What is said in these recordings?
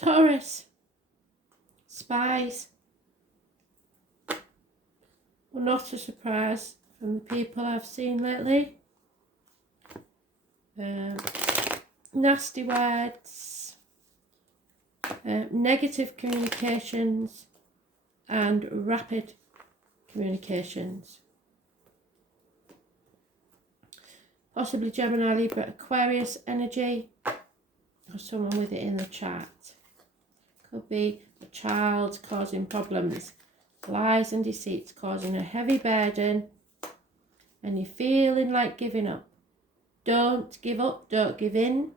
Taurus, spies. Well, not a surprise from the people I've seen lately. Nasty words, negative communications, and rapid communications. Possibly Gemini, Libra, Aquarius energy, or someone with it in the chart. Could be a child causing problems, lies and deceits causing a heavy burden, and you're feeling like giving up. Don't give up, don't give in,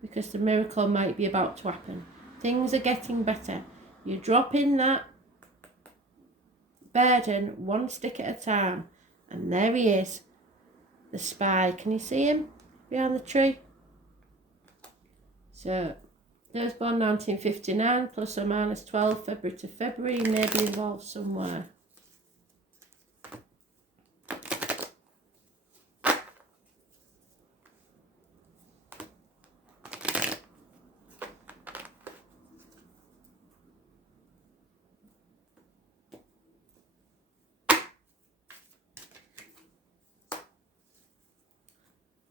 because the miracle might be about to happen. Things are getting better. You're dropping that burden one stick at a time, and there he is, the spy. Can you see him behind the tree? So those born 1959 plus or minus 12 February to February may be involved somewhere.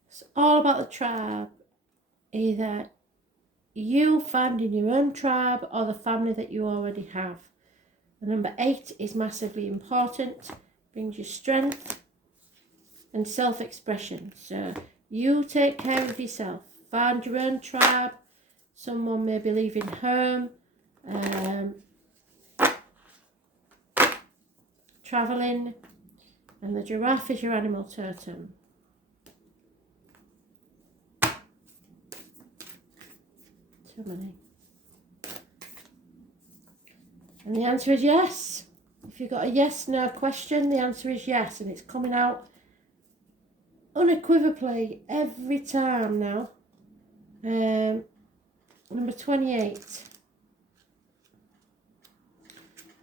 It's all about the tribe. Either you finding your own tribe or the family that you already have. The number 8 is massively important, brings you strength and self-expression. So you take care of yourself, find your own tribe. Someone may be leaving home, travelling, and the giraffe is your animal totem. Too many. And the answer is yes. If you've got a yes/no question, the answer is yes, and it's coming out unequivocally every time now. Number 28.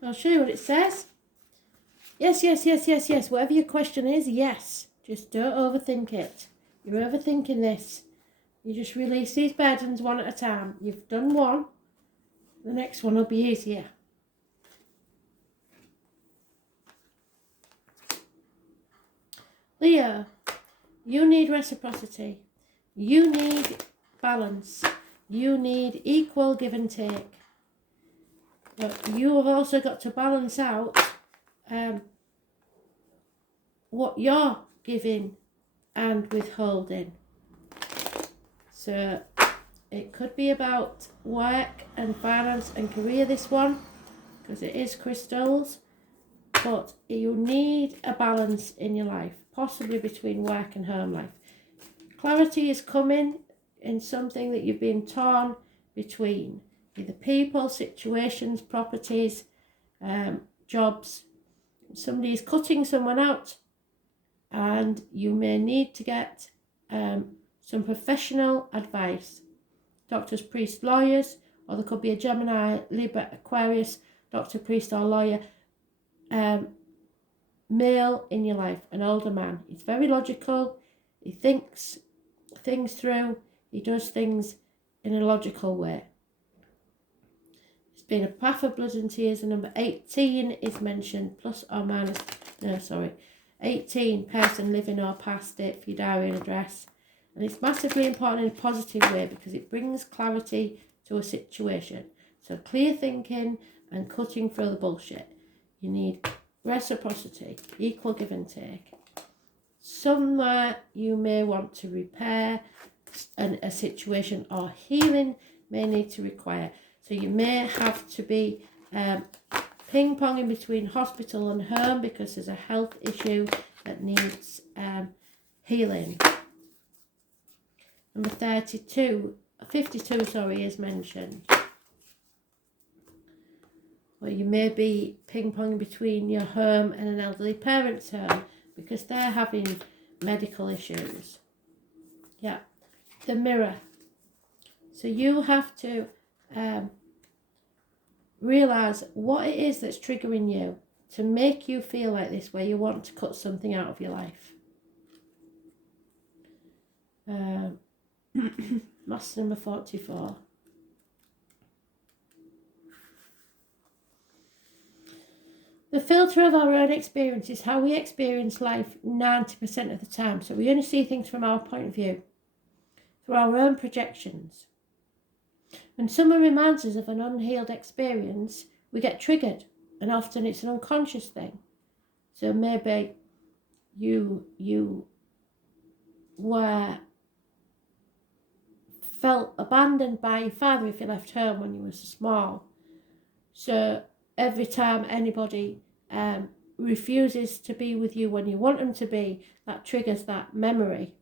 I'll show you what it says. Yes, yes, yes, yes, yes. Whatever your question is, yes. Just don't overthink it. You're overthinking this. You just release these burdens one at a time. You've done one. The next one will be easier. Leo, you need reciprocity. You need balance. You need equal give and take. But you have also got to balance out what you're giving and withholding. So it could be about work and finance and career, this one, because it is crystals. But you need a balance in your life, possibly between work and home life. Clarity is coming in something that you've been torn between. Either people, situations, properties, jobs. Somebody is cutting someone out, and you may need to get some professional advice. Doctors, priests, lawyers, or there could be a Gemini, Libra, Aquarius, doctor, priest or lawyer, male in your life, an older man. He's very logical. He thinks things through. He does things in a logical way. It's been a path of blood and tears, and number 18 is mentioned, plus or minus, 18, person, living or past, date for your diary and address. And it's massively important in a positive way because it brings clarity to a situation. So clear thinking and cutting through the bullshit. You need reciprocity, equal give and take. Somewhere you may want to repair a situation, or healing may need to require. So you may have to be ping-ponging between hospital and home because there's a health issue that needs healing. Number 52 is mentioned. Or you may be ping-ponging between your home and an elderly parent's home because they're having medical issues. Yeah, the mirror. So you have to realise what it is that's triggering you to make you feel like this, where you want to cut something out of your life. Master number 44. filter of our own experience is how we experience life 90% of the time. So we only see things from our point of view, through our own projections. When someone reminds us of an unhealed experience, we get triggered, and often it's an unconscious thing. So maybe you felt abandoned by your father if you left home when you were small. So every time anybody refuses to be with you when you want them to be, that triggers that memory.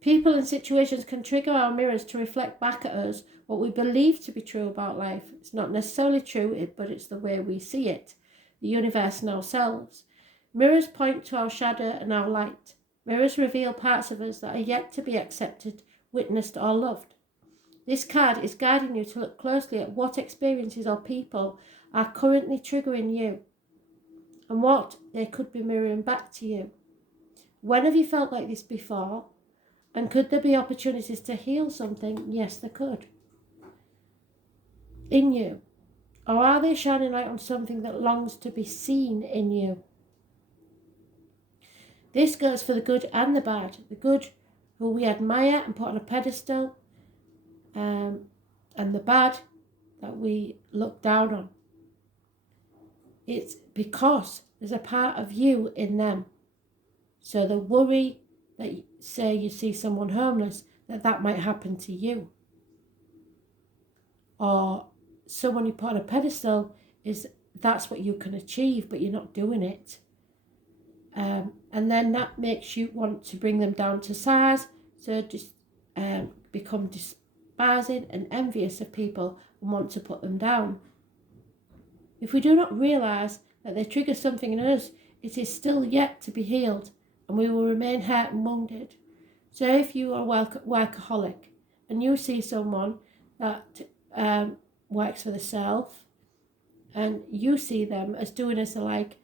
People and situations can trigger our mirrors to reflect back at us what we believe to be true about life. It's not necessarily true, but it's the way we see it, the universe and ourselves. Mirrors point to our shadow and our light. Mirrors reveal parts of us that are yet to be accepted, witnessed or loved. This card is guiding you to look closely at what experiences or people are currently triggering you and what they could be mirroring back to you. When have you felt like this before? And could there be opportunities to heal something? Yes, there could. In you. Or are they shining light on something that longs to be seen in you? This goes for the good and the bad. The good, who we admire and put on a pedestal, and the bad that we look down on. It's because there's a part of you in them. So the worry that, say you see someone homeless, that might happen to you. Or someone you put on a pedestal, that's what you can achieve, but you're not doing it. And then that makes you want to bring them down to size, so just become despising and envious of people and want to put them down. If we do not realise that they trigger something in us, it is still yet to be healed, and we will remain hurt and wounded. So if you are a workaholic and you see someone that works for the self, and you see them as doing as they like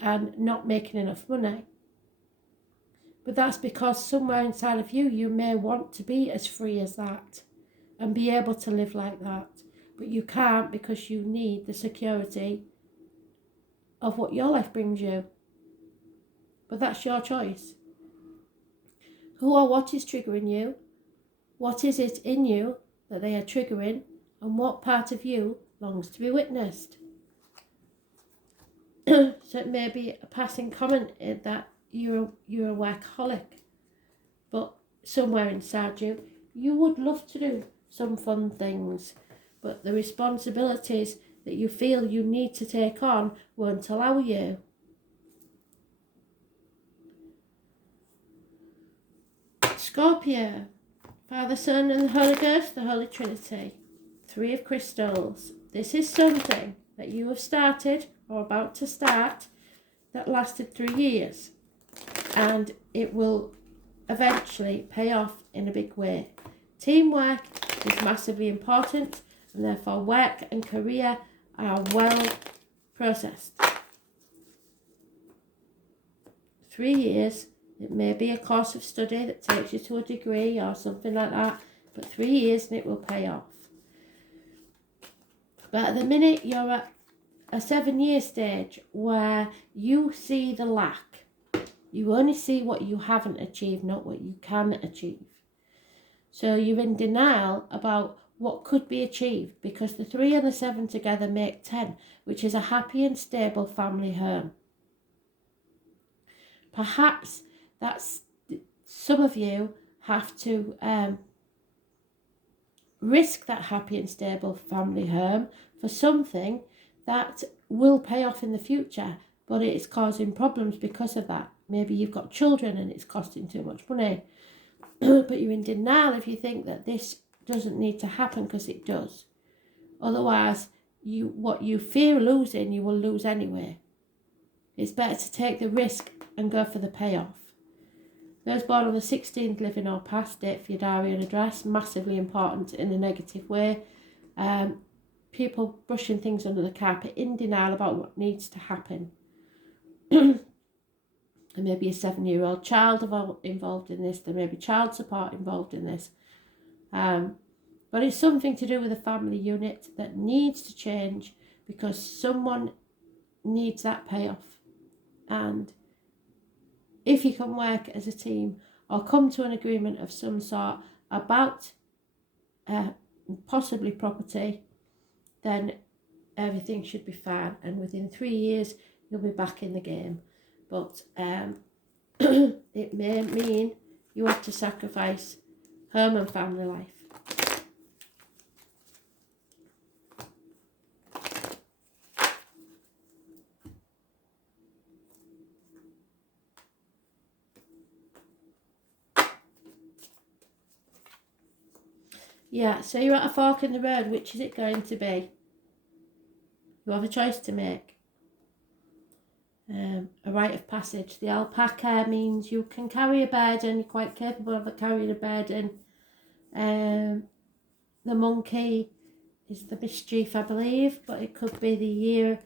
and not making enough money, but that's because somewhere inside of you, you may want to be as free as that and be able to live like that, but you can't because you need the security of what your life brings you. But that's your choice. Who or what is triggering you? What is it in you that they are triggering? And what part of you longs to be witnessed? So it may be a passing comment that you're a workaholic, but somewhere inside you, you would love to do some fun things, but the responsibilities that you feel you need to take on won't allow you. Scorpio, Father, Son and the Holy Ghost, the Holy Trinity. 3 of Crystals. This is something that you have started or about to start that lasted 3 years, and it will eventually pay off in a big way. Teamwork is massively important, and therefore work and career are well processed. 3 years. It may be a course of study that takes you to a degree or something like that, but 3 years and it will pay off. But at the minute, you're at a 7-year stage where you see the lack. You only see what you haven't achieved, not what you can achieve. So you're in denial about what could be achieved, because the 3 and the 7 together make 10, which is a happy and stable family home. Perhaps that's some of you have to risk that happy and stable family home for something that will pay off in the future, but it is causing problems because of that. Maybe you've got children and it's costing too much money, but you're in denial if you think that this doesn't need to happen, because it does. Otherwise, what you fear losing, you will lose anyway. It's better to take the risk and go for the payoff. Those born on the 16th, living or past, date for your diary and address, massively important in a negative way. People brushing things under the carpet, in denial about what needs to happen. There may be a 7-year-old child involved in this. There may be child support involved in this. But it's something to do with a family unit that needs to change, because someone needs that payoff. And if you can work as a team or come to an agreement of some sort about possibly property, then everything should be fine, and within 3 years you'll be back in the game. But it may mean you have to sacrifice home and family life. Yeah, so you're at a fork in the road. Which is it going to be? You have a choice to make. A rite of passage. The alpaca means you can carry a burden. You're quite capable of carrying a burden. The monkey is the mischief, I believe, but it could be the year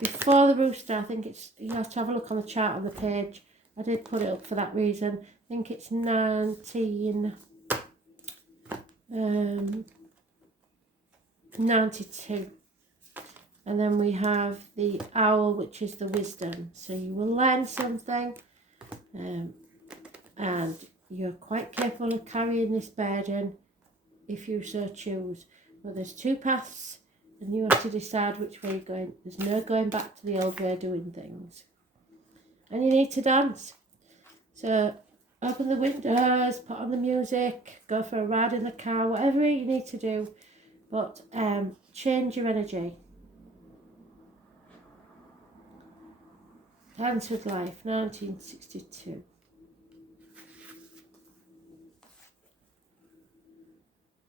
before the rooster. I think it's, you have to have a look on the chart on the page. I did put it up for that reason. I think it's 92. And then we have the owl, which is the wisdom. So you will learn something, and you're quite capable of carrying this burden if you so choose. But there's 2 paths, and you have to decide which way you're going. There's no going back to the old way of doing things. And you need to dance. So open the windows, put on the music, go for a ride in the car, whatever you need to do. But change your energy. Dance with Life, 1962.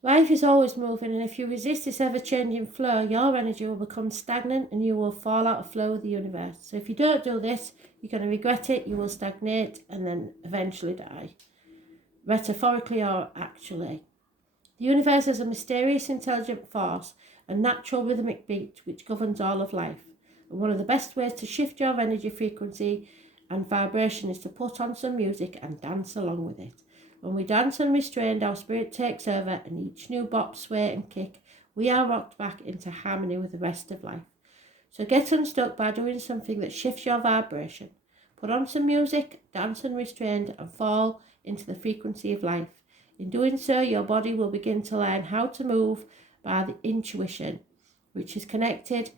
Life is always moving, and if you resist this ever-changing flow, your energy will become stagnant and you will fall out of flow with the universe. So if you don't do this, you're going to regret it, you will stagnate and then eventually die. Metaphorically or actually. The universe is a mysterious, intelligent force, a natural rhythmic beat which governs all of life. And one of the best ways to shift your energy frequency and vibration is to put on some music and dance along with it. When we dance unrestrained, our spirit takes over, and each new bop, sway and kick, we are rocked back into harmony with the rest of life. So get unstuck by doing something that shifts your vibration. Put on some music, dance unrestrained, and fall into the frequency of life. In doing so, your body will begin to learn how to move by the intuition, which is connected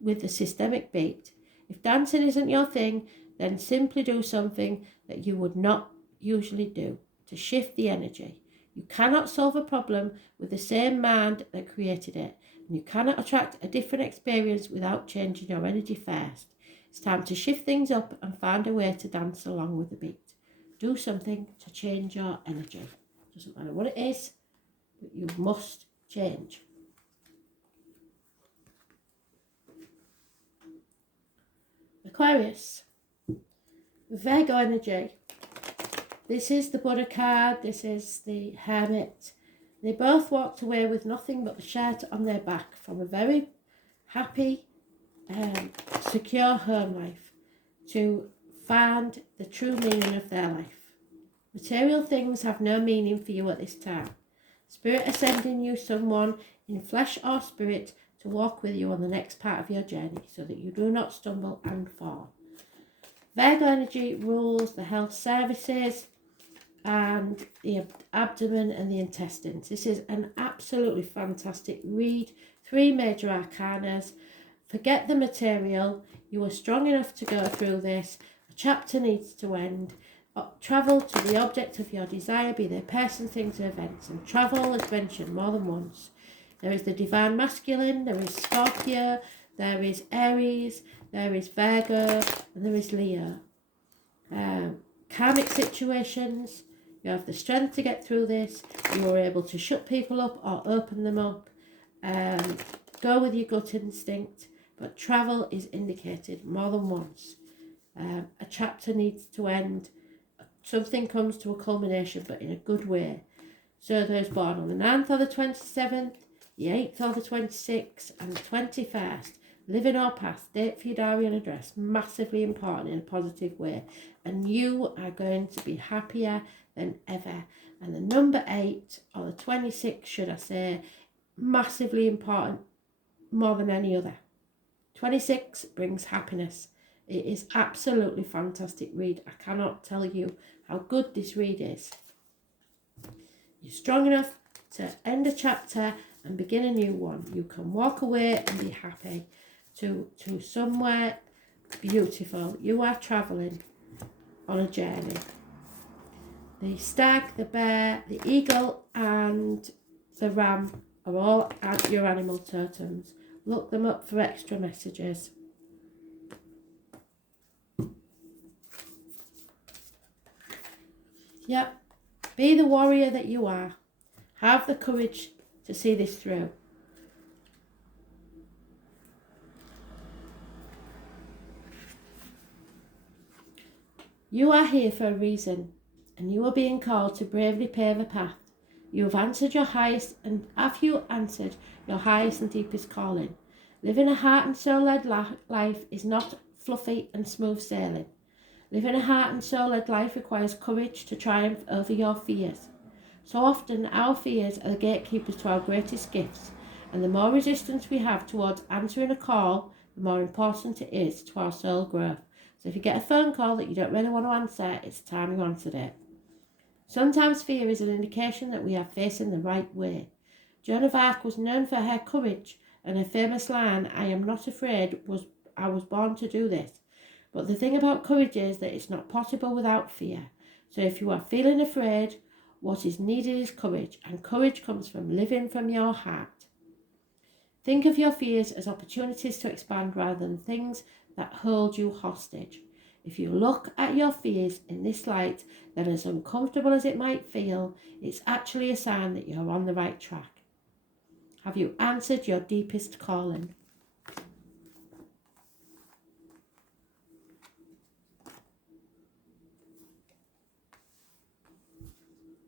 with the systemic beat. If dancing isn't your thing, then simply do something that you would not usually do to shift the energy. You cannot solve a problem with the same mind that created it, and you cannot attract a different experience without changing your energy first. It's time to shift things up and find a way to dance along with the beat. Do something to change your energy. Doesn't matter what it is, but you must change. Aquarius, Virgo energy. This is the Buddha card, this is the Hermit. They both walked away with nothing but the shirt on their back from a very happy, secure home life to find the true meaning of their life. Material things have no meaning for you at this time. Spirit is sending you someone in flesh or spirit to walk with you on the next part of your journey so that you do not stumble and fall. Virgo energy rules the health services and the abdomen and the intestines. This is an absolutely fantastic read. 3 major arcanas. Forget the material. You are strong enough to go through this. A chapter needs to end. Travel to the object of your desire, be they person, things, or events. And travel is mentioned more than once. There is the divine masculine, there is Scorpio, there is Aries, there is Virgo, and there is Leo. Karmic situations, you have the strength to get through this. You are able to shut people up or open them up. Go with your gut instinct, but travel is indicated more than once. A chapter needs to end. Something comes to a culmination, but in a good way. So those born on the 9th or the 27th, the 8th or the 26th, and the 21st, living or past, date for your diary and address, massively important in a positive way. And you are going to be happier than ever. And the number 8 or the 26, should I say, massively important more than any other. 26 brings happiness. It is absolutely fantastic read. I cannot tell you how good this read is. You're strong enough to end a chapter and begin a new one. You can walk away and be happy to somewhere beautiful. You are travelling on a journey. The stag, the bear, the eagle and the ram are all your animal totems. Look them up for extra messages. Yep, be the warrior that you are. Have the courage to see this through. You are here for a reason, and you are being called to bravely pave a path. You have answered your highest and deepest calling. Living a heart and soul led life is not fluffy and smooth sailing. Living a heart and soul led life requires courage to triumph over your fears. So often our fears are the gatekeepers to our greatest gifts, and the more resistance we have towards answering a call, the more important it is to our soul growth. So if you get a phone call that you don't really want to answer, it's time you answered it. Sometimes fear is an indication that we are facing the right way. Joan of Arc was known for her courage, and her famous line, "I am not afraid, I was born to do this." But the thing about courage is that it's not possible without fear. So if you are feeling afraid, what is needed is courage, and courage comes from living from your heart. Think of your fears as opportunities to expand rather than things that hold you hostage. If you look at your fears in this light, then as uncomfortable as it might feel, it's actually a sign that you're on the right track. Have you answered your deepest calling?